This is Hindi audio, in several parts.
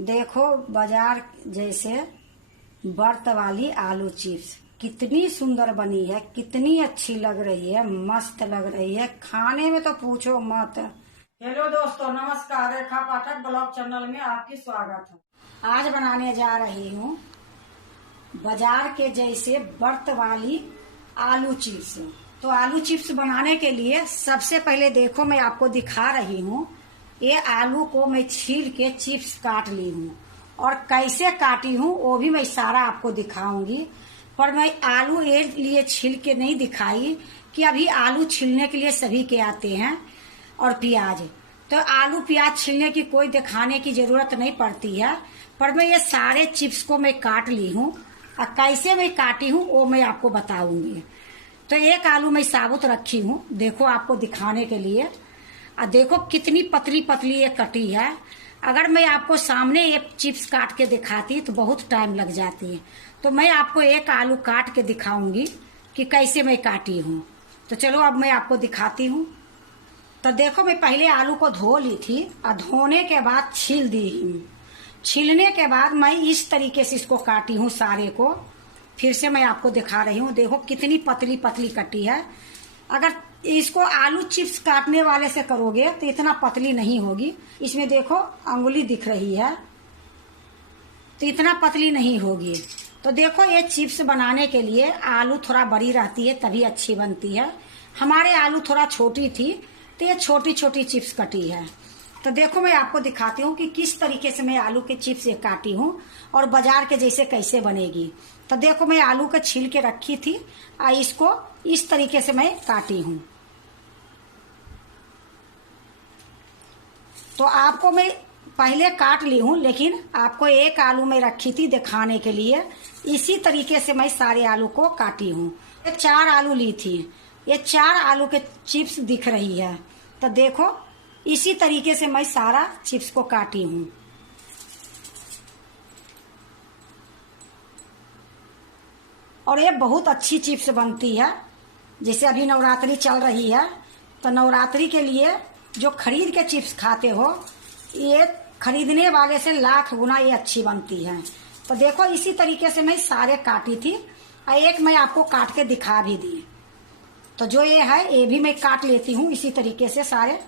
देखो बाजार जैसे बर्त वाली आलू चिप्स कितनी सुंदर बनी है, कितनी अच्छी लग रही है, मस्त लग रही है। खाने में तो पूछो मत। हेलो दोस्तों, नमस्कार। रेखा पाठक ब्लॉग चैनल में आपकी स्वागत है। आज बनाने जा रही हूँ बाजार के जैसे बर्त वाली आलू चिप्स। तो आलू चिप्स बनाने के लिए सबसे पहले देखो मैं आपको दिखा रही हूँ। ये आलू को मैं छील के चिप्स काट ली हूँ और कैसे काटी हूँ वो भी मैं सारा आपको दिखाऊंगी। पर मैं आलू ये लिए छील के नहीं दिखाई कि अभी आलू छीलने के लिए सभी के आते हैं और प्याज। तो आलू प्याज छीलने की कोई दिखाने की जरूरत नहीं पड़ती है। पर मैं ये सारे चिप्स को मैं काट ली हूँ और कैसे मैं काटी हूँ वो मैं आपको बताऊंगी। तो एक आलू मैं साबुत रखी हूँ, देखो आपको दिखाने के लिए। और देखो कितनी पतली पतली ये कटी है। अगर मैं आपको सामने ये चिप्स काट के दिखाती तो बहुत टाइम लग जाती है। तो मैं आपको एक आलू काट के दिखाऊंगी कि कैसे मैं काटी हूँ। तो चलो अब मैं आपको दिखाती हूँ। तो देखो मैं पहले आलू को धो ली थी और धोने के बाद छील दी हूँ। छीलने के बाद मैं इस तरीके से इसको काटी हूँ सारे को। फिर से मैं आपको दिखा रही हूँ, देखो कितनी पतली पतली कटी है। अगर इसको आलू चिप्स काटने वाले से करोगे तो इतना पतली नहीं होगी। इसमें देखो अंगुली दिख रही है, तो इतना पतली नहीं होगी। तो देखो ये चिप्स बनाने के लिए आलू थोड़ा बड़ी रहती है तभी अच्छी बनती है। हमारे आलू थोड़ा छोटी थी तो ये छोटी छोटी चिप्स कटी है। तो देखो मैं आपको दिखाती हूँ कि किस तरीके से मैं आलू के चिप्स ये काटी हूँ और बाजार के जैसे कैसे बनेगी। तो देखो मैं आलू को छील के रखी थी और इसको इस तरीके से मैं काटी हूँ। तो आपको मैं पहले काट ली हूँ, लेकिन आपको एक आलू में रखी थी दिखाने के लिए। इसी तरीके से मैं सारे आलू को काटी हूँ। ये 4 आलू ली थी, ये 4 आलू के चिप्स दिख रही है। तो देखो इसी तरीके से मैं सारा चिप्स को काटी हूँ। और ये बहुत अच्छी चिप्स बनती है। जैसे अभी नवरात्रि चल रही है तो नवरात्रि के लिए जो खरीद के चिप्स खाते हो, ये खरीदने वाले से लाख गुना ये अच्छी बनती है। तो देखो इसी तरीके से मैं सारे काटी थी और एक मैं आपको काट के दिखा भी दी। तो जो ये है ये भी मैं काट लेती हूँ इसी तरीके से सारे।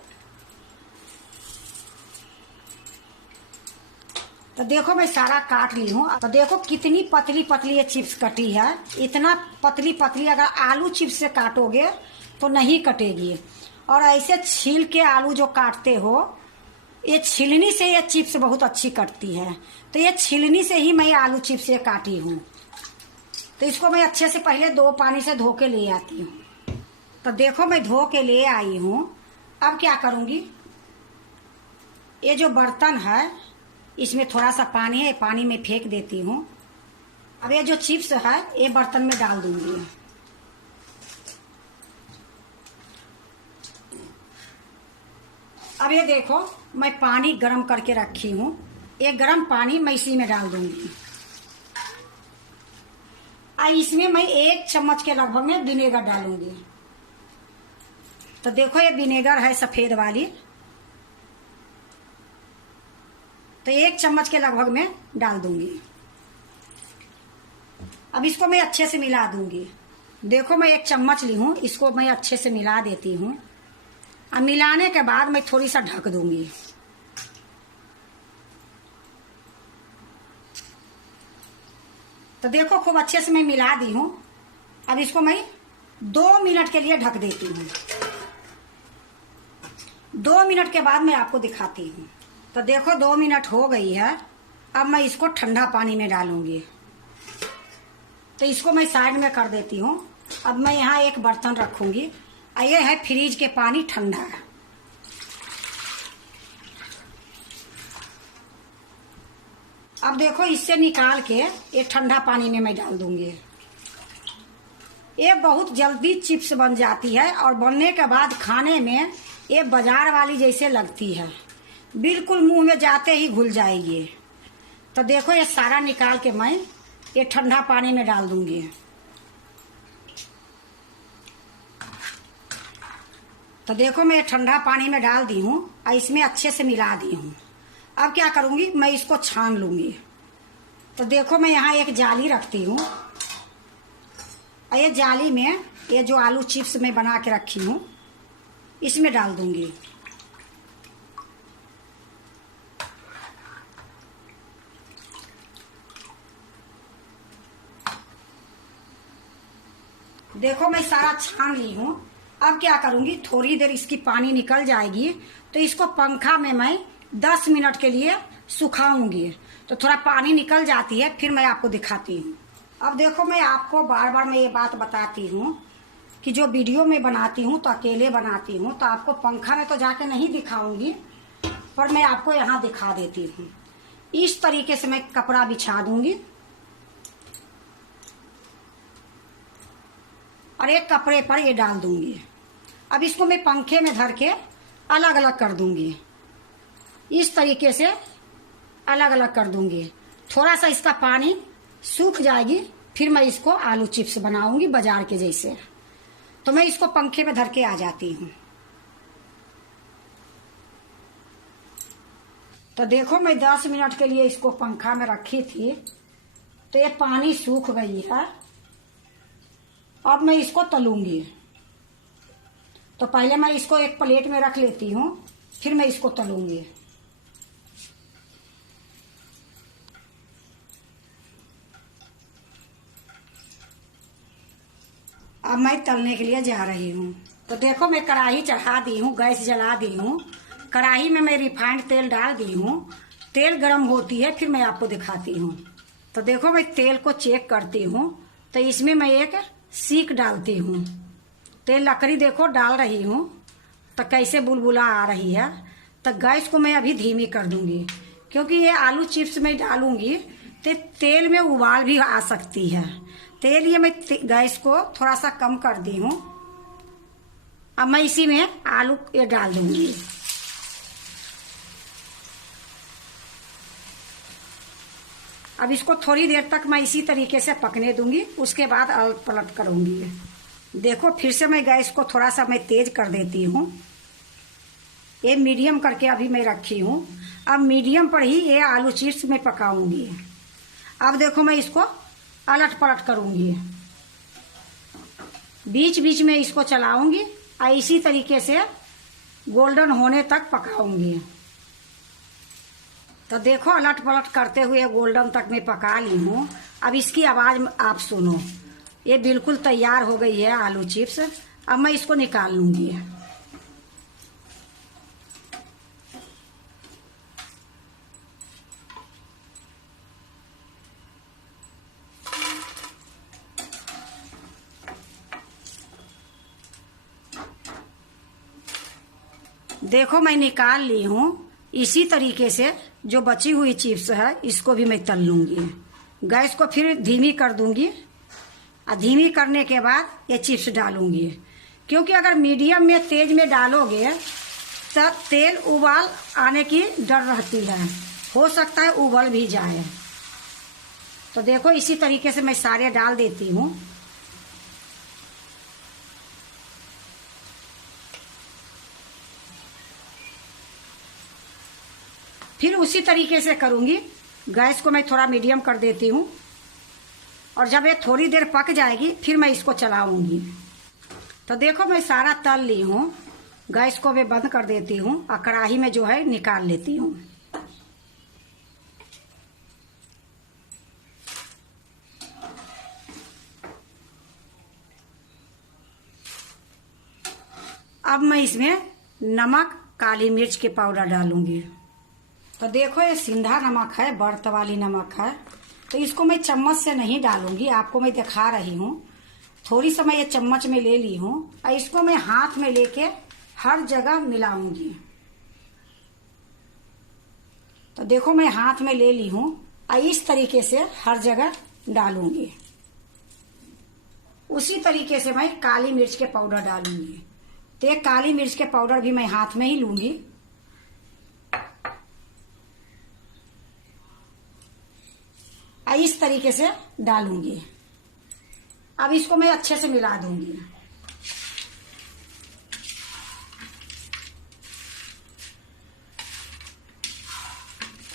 तो देखो मैं सारा काट ली हूँ। तो देखो कितनी पतली पतली ये चिप्स कटी है। इतना पतली पतली अगर आलू चिप्स से काटोगे तो नहीं कटेगी। और ऐसे छील के आलू जो काटते हो, ये छिलनी से ये चिप्स बहुत अच्छी कटती है। तो ये छिलनी से ही मैं आलू चिप्स ये काटी हूँ। तो इसको मैं अच्छे से पहले 2 पानी से धो के ले आती हूँ। तो देखो मैं धो के ले आई हूँ। अब क्या करूँगी, ये जो बर्तन है इसमें थोड़ा सा पानी है, पानी में फेंक देती हूँ। अब ये जो चिप्स है ये बर्तन में डाल दूंगी। अब ये देखो मैं पानी गरम करके रखी हूँ, ये गरम पानी मैं इसी में डाल दूंगी। अब इसमें मैं 1 चम्मच के लगभग में विनेगर डालूंगी। तो देखो ये विनेगर है सफेद वाली, तो 1 चम्मच के लगभग में डाल दूंगी। अब इसको मैं अच्छे से मिला दूंगी। देखो मैं 1 चम्मच ली हूँ, इसको मैं अच्छे से मिला देती हूँ। अब मिलाने के बाद मैं थोड़ी सा ढक दूंगी। तो देखो खूब अच्छे से मैं मिला दी हूँ। अब इसको मैं 2 मिनट के लिए ढक देती हूँ। 2 मिनट के बाद मैं आपको दिखाती हूँ। तो देखो 2 मिनट हो गई है। अब मैं इसको ठंडा पानी में डालूंगी। तो इसको मैं साइड में कर देती हूँ। अब मैं यहाँ एक बर्तन रखूंगी। ये है फ्रिज के पानी ठंडा। अब देखो इससे निकाल के ये ठंडा पानी में मैं डाल दूंगी। ये बहुत जल्दी चिप्स बन जाती है और बनने के बाद खाने में ये बाजार वाली जैसे लगती है, बिल्कुल मुंह में जाते ही घुल जाएगी। तो देखो ये सारा निकाल के मैं ये ठंडा पानी में डाल दूंगी। तो देखो मैं ठंडा पानी में डाल दी हूँ और इसमें अच्छे से मिला दी हूँ। अब क्या करूंगी, मैं इसको छान लूंगी। तो देखो मैं यहाँ एक जाली रखती हूँ, और ये जाली में ये जो आलू चिप्स मैं बना के रखी हूँ इसमें डाल दूंगी। देखो मैं सारा छान ली हूँ। अब क्या करूंगी, थोड़ी देर इसकी पानी निकल जाएगी तो इसको पंखा में मैं 10 मिनट के लिए सुखाऊंगी। तो थोड़ा पानी निकल जाती है, फिर मैं आपको दिखाती हूँ। अब देखो मैं आपको बार बार मैं ये बात बताती हूँ कि जो वीडियो में बनाती हूँ तो अकेले बनाती हूँ, तो आपको पंखा में तो जाके नहीं दिखाऊंगी, पर मैं आपको यहाँ दिखा देती हूँ। इस तरीके से मैं कपड़ा बिछा दूंगी और एक कपड़े पर ये डाल दूंगी। अब इसको मैं पंखे में धर के अलग अलग कर दूंगी। इस तरीके से अलग अलग कर दूंगी। थोड़ा सा इसका पानी सूख जाएगी, फिर मैं इसको आलू चिप्स बनाऊंगी बाजार के जैसे। तो मैं इसको पंखे में धर के आ जाती हूँ। तो देखो मैं 10 मिनट के लिए इसको पंखा में रखी थी, तो ये पानी सूख गई है। अब मैं इसको तलूंगी। तो पहले मैं इसको एक प्लेट में रख लेती हूँ, फिर मैं इसको तलूंगी। अब मैं तलने के लिए जा रही हूँ। तो देखो मैं कढ़ाई चढ़ा दी हूँ, गैस जला दी हूँ। कढ़ाई में मैं रिफाइंड तेल डाल दी हूँ। तेल गरम होती है फिर मैं आपको दिखाती हूँ। तो देखो मैं तेल को चेक करती हूँ, तो इसमें मैं एक सीख डालती हूँ। तेल लकड़ी देखो डाल रही हूँ, तो कैसे बुलबुला आ रही है। तो गैस को मैं अभी धीमी कर दूंगी, क्योंकि ये आलू चिप्स में डालूंगी तो तेल में उबाल भी आ सकती है। तेल ये मैं गैस को थोड़ा सा कम कर दी हूँ। अब मैं इसी में आलू ये डाल दूंगी। अब इसको थोड़ी देर तक मैं इसी तरीके से पकने दूंगी, उसके बाद अलट पलट करूंगी। देखो फिर से मैं गैस को थोड़ा सा मैं तेज कर देती हूँ। ये मीडियम करके अभी मैं रखी हूँ। अब मीडियम पर ही ये आलू चिप्स में पकाऊंगी। अब देखो मैं इसको अलट पलट करूंगी, बीच बीच में इसको चलाऊंगी और इसी तरीके से गोल्डन होने तक पकाऊंगी। तो देखो अलट पलट करते हुए गोल्डन तक मैं पका ली हूँ। अब इसकी आवाज आप सुनो। ये बिल्कुल तैयार हो गई है आलू चिप्स। अब मैं इसको निकाल लूंगी। देखो मैं निकाल ली हूँ। इसी तरीके से जो बची हुई चिप्स है इसको भी मैं तल लूंगी। गैस को फिर धीमी कर दूंगी और धीमी करने के बाद ये चिप्स डालूंगी, क्योंकि अगर मीडियम में तेज में डालोगे तो तेल उबाल आने की डर रहती है, हो सकता है उबल भी जाए। तो देखो इसी तरीके से मैं सारे डाल देती हूँ। फिर उसी तरीके से करूंगी। गैस को मैं थोड़ा मीडियम कर देती हूँ, और जब ये थोड़ी देर पक जाएगी फिर मैं इसको चलाऊंगी। तो देखो मैं सारा तल ली हूँ। गैस को मैं बंद कर देती हूँ और कढ़ाई में जो है निकाल लेती हूँ। अब मैं इसमें नमक, काली मिर्च के पाउडर डालूंगी। तो देखो ये सिंधा नमक है, बर्त वाली नमक है। तो इसको मैं चम्मच से नहीं डालूंगी, आपको मैं दिखा रही हूँ। थोड़ी सा मैं ये चम्मच में ले ली हूँ और इसको मैं हाथ में लेके हर जगह मिलाऊंगी। तो देखो मैं हाथ में ले ली हूँ और इस तरीके से हर जगह डालूंगी। उसी तरीके से मैं काली मिर्च के पाउडर डालूंगी। तो ये काली मिर्च के पाउडर भी मैं हाथ में ही लूंगी। इस तरीके से डालूंगी। अब इसको मैं अच्छे से मिला दूंगी।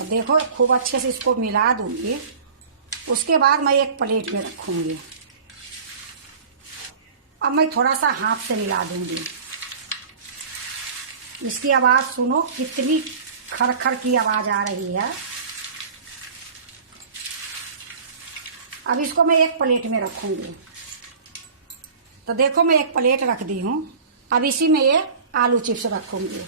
देखो खूब अच्छे से इसको मिला दूंगी। उसके बाद मैं एक प्लेट में रखूंगी। अब मैं थोड़ा सा हाथ से मिला दूंगी। इसकी आवाज सुनो, कितनी खरखर की आवाज आ रही है। अब इसको मैं एक प्लेट में रखूंगी। तो देखो मैं एक प्लेट रख दी हूं। अब इसी में ये आलू चिप्स रखूंगी।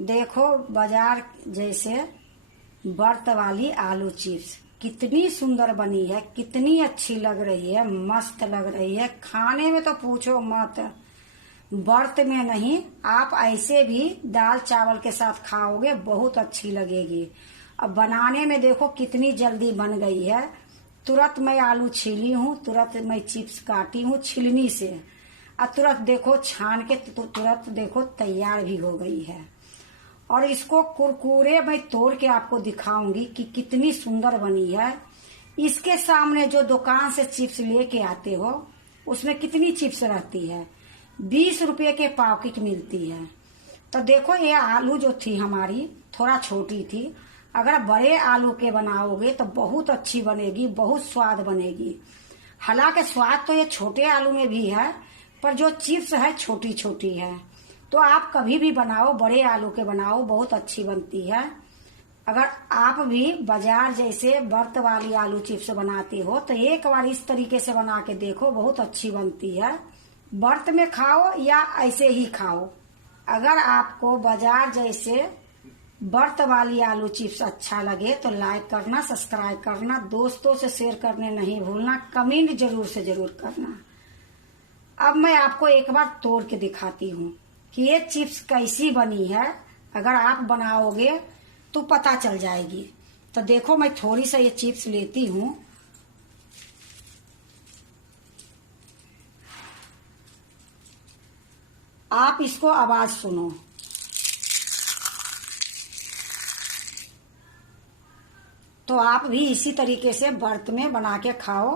देखो बाजार जैसे बर्त वाली आलू चिप्स कितनी सुंदर बनी है, कितनी अच्छी लग रही है, मस्त लग रही है। खाने में तो पूछो मत। बर्त में नहीं, आप ऐसे भी दाल चावल के साथ खाओगे, बहुत अच्छी लगेगी। अब बनाने में देखो कितनी जल्दी बन गई है। तुरंत मैं आलू छीली हूँ, तुरंत मैं चिप्स काटी हूँ छिलनी से, और तुरंत देखो छान के तुरंत देखो तैयार भी हो गई है। और इसको कुरकुरे मैं तोड़ के आपको दिखाऊंगी कि कितनी सुंदर बनी है। इसके सामने जो दुकान से चिप्स लेके आते हो उसमें कितनी चिप्स रहती है, 20 रुपये के पॉकेट मिलती है। तो देखो ये आलू जो थी हमारी थोड़ा छोटी थी। अगर बड़े आलू के बनाओगे तो बहुत अच्छी बनेगी, बहुत स्वाद बनेगी। हालांकि स्वाद तो ये छोटे आलू में भी है, पर जो चिप्स है छोटी छोटी है। तो आप कभी भी बनाओ, बड़े आलू के बनाओ, बहुत अच्छी बनती है। अगर आप भी बाजार जैसे बर्त वाली आलू चिप्स बनाते हो तो एक बार इस तरीके से बना के देखो, बहुत अच्छी बनती है। बर्त में खाओ या ऐसे ही खाओ। अगर आपको बाजार जैसे बर्त वाली आलू चिप्स अच्छा लगे तो लाइक करना, सब्सक्राइब करना, दोस्तों से शेयर करने नहीं भूलना, कमेंट जरूर से जरूर करना। अब मैं आपको एक बार तोड़ के दिखाती हूँ कि ये चिप्स कैसी बनी है। अगर आप बनाओगे तो पता चल जाएगी। तो देखो मैं थोड़ी सा ये चिप्स लेती हूँ। आप इसको आवाज सुनो। तो आप भी इसी तरीके से बर्त में बना के खाओ,